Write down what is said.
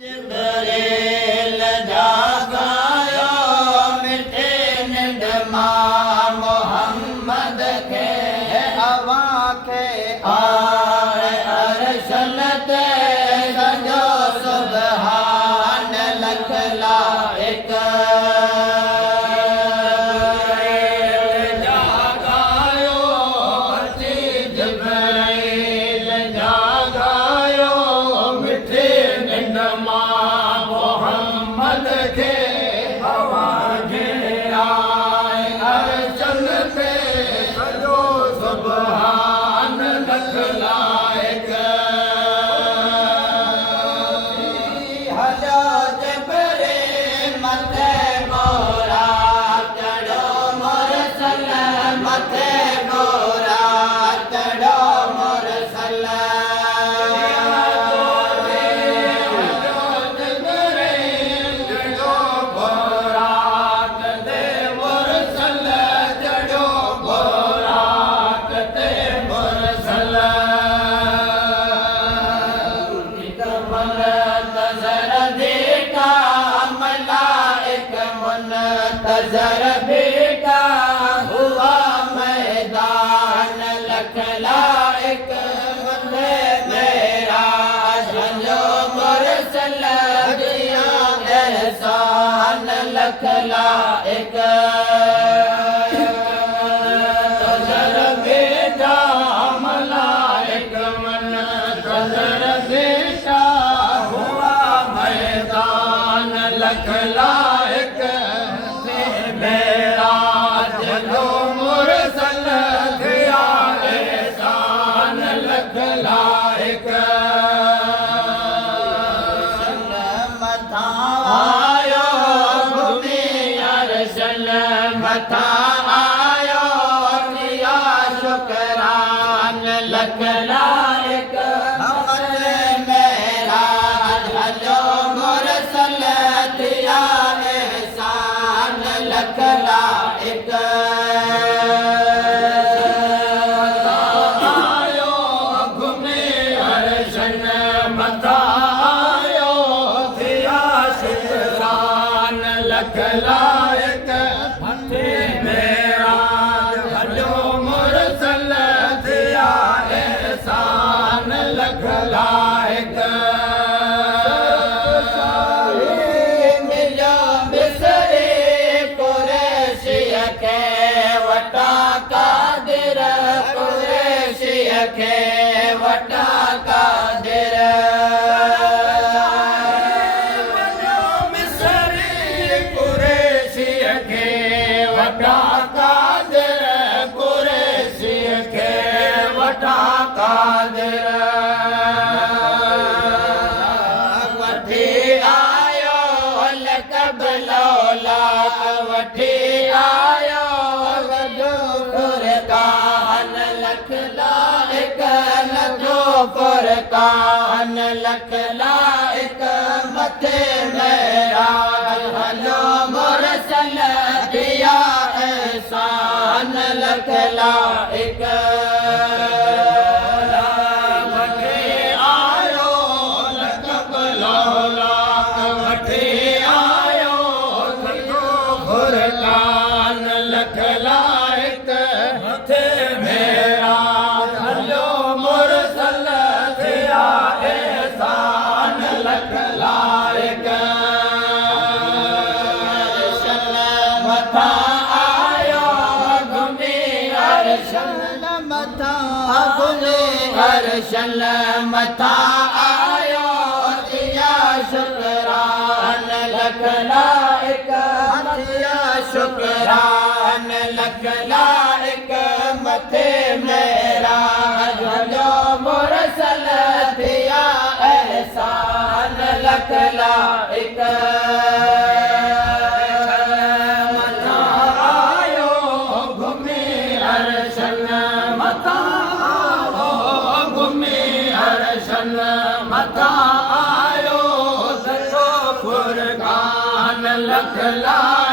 जिब्रील जागायो मिठे निंड मां मोहम्मद के हवा के आए अरशन ते सजो सुबहान लख लाइक जागायो जिब्रील जागायो मिठे निंड मां मोहम्मद के हवा के आए अरशन ते सजो सुबहान लख लाइक हलो जिब्रील मथे मोरा चढ़ो मुरसल मथे मोरा चढ़ो मुरसल तजर बेटा हुआ मैदान लख लाइक मेरा झलो मुरसल दिया एहसान लख लाइक तजर बेटा मलाइक मन तजर बेटा हुआ मैदान लख लाइक मेरा जलो मुरसल दिया एहसान लख लाइक मथा आयो घूमी अरशन मथा आयो किया शुक्रान लख लाइक मेरा जलो मुरसल दिया एहसान लख लाइक आयो घूमे अरशन मथा आयो थिया शुक्रान लख लाइक मेरा झलो मुरसल थिया एहसान लख लाइक के वटा कादिर मिसरी कुरैशी के वटा कादिर कुरैशी के वटा कादिर वठी आयो लकब लौला वठी आयो फुरकान लख लाइक लखो फुरकान लख लाइक मथे मेरा हलो मुरसल दिया एहसान लख लाइक वठी आयो लकब लौला वठी आयो फुरकान लख लाइक मेरा हलो मुरसल दिया एहसान लख लाइक मथा आयो घूमी अरशन मथा घूमी अरशन मथा आयो दिया शुक्रान लख लाइक दिया शुक्रान लख लाइक मथे मेरा झलो मुरसल दिया एहसान लख लाइक मथा आयो घूमी अरशन मथा घूमी अरशन मथा आयो फुरकान लख लाइक